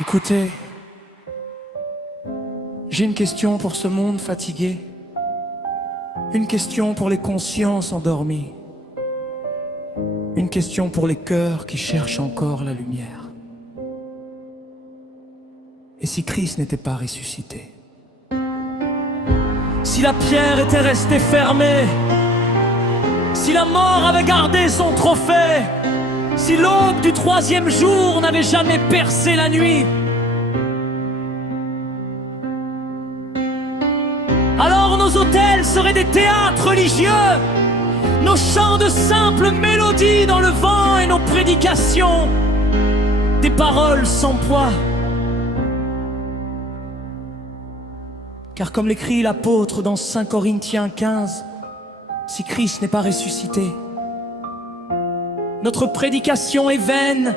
Écoutez, j'ai une question pour ce monde fatigué, une question pour les consciences endormies, une question pour les cœurs qui cherchent encore la lumière. Et si Christ n'était pas ressuscité? Si la pierre était restée fermée? Si la mort avait gardé son trophée? Si l'aube du troisième jour n'avait jamais percé la nuit? Alors nos autels seraient des théâtres religieux, nos chants de simples mélodies dans le vent et nos prédications des paroles sans poids. Car comme l'écrit l'apôtre dans 5 Corinthiens 15, si Christ n'est pas ressuscité, notre prédication est vaine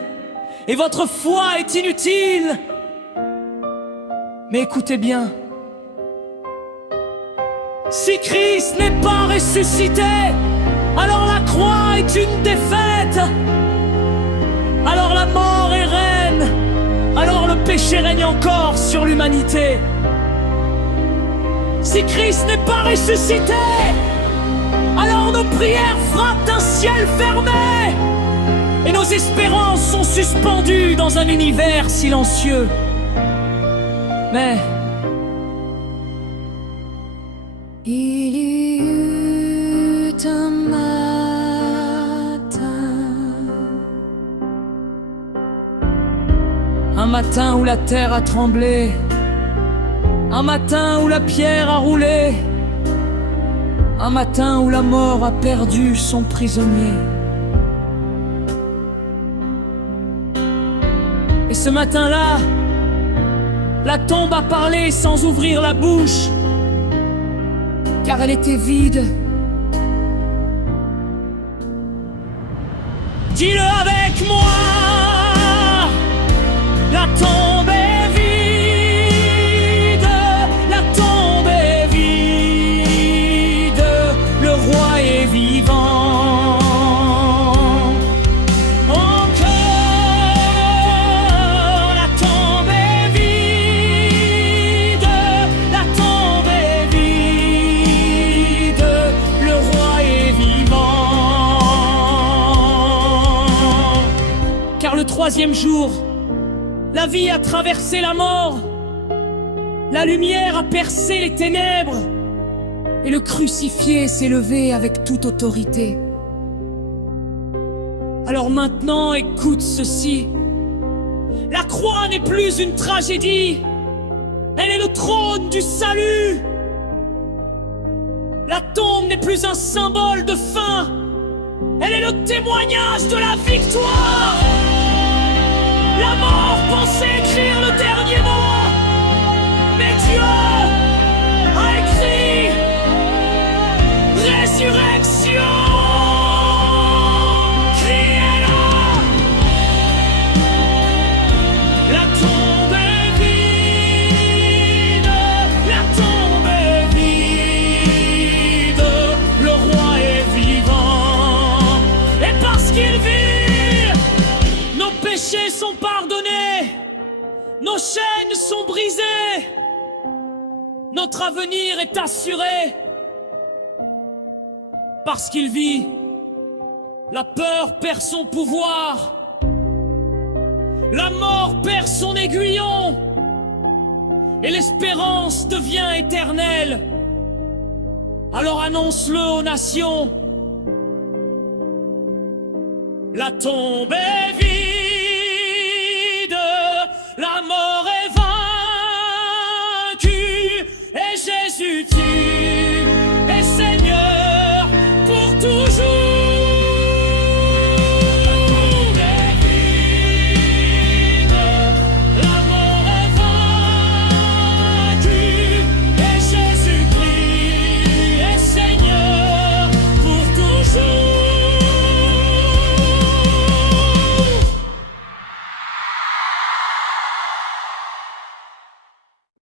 et votre foi est inutile. Mais écoutez bien, si Christ n'est pas ressuscité, alors la croix est une défaite, alors la mort est reine, alors le péché règne encore sur l'humanité. Si Christ n'est pas ressuscité, alors nos prières frappent un ciel fermé et nos espérances sont suspendues dans un univers silencieux. Mais il y eut un matin où la terre a tremblé, un matin où la pierre a roulé, un matin où la mort a perdu son prisonnier. Et ce matin-là, la tombe a parlé sans ouvrir la bouche, car elle était vide. Dis-le avec moi, la tombe est vide, la tombe est vide, le roi est vivant. Encore, la tombe est vide, la tombe est vide, le roi est vivant. Car le troisième jour, la vie a traversé la mort, la lumière a percé les ténèbres, et le crucifié s'est levé avec toute autorité. Alors maintenant, écoute ceci. La croix n'est plus une tragédie, elle est le trône du salut. La tombe n'est plus un symbole de fin, elle est le témoignage de la victoire. La mort pensait écrire le dernier mot, mais Dieu a écrit résurrection. Criez-le! La tombe est vide, la tombe est vide, le roi est vivant. Et parce qu'il vit, nos péchés sont pardonnés, nos chaînes sont brisées, notre avenir est assuré. Parce qu'il vit, la peur perd son pouvoir, la mort perd son aiguillon, et l'espérance devient éternelle. Alors annonce-le aux nations, la tombe est vide.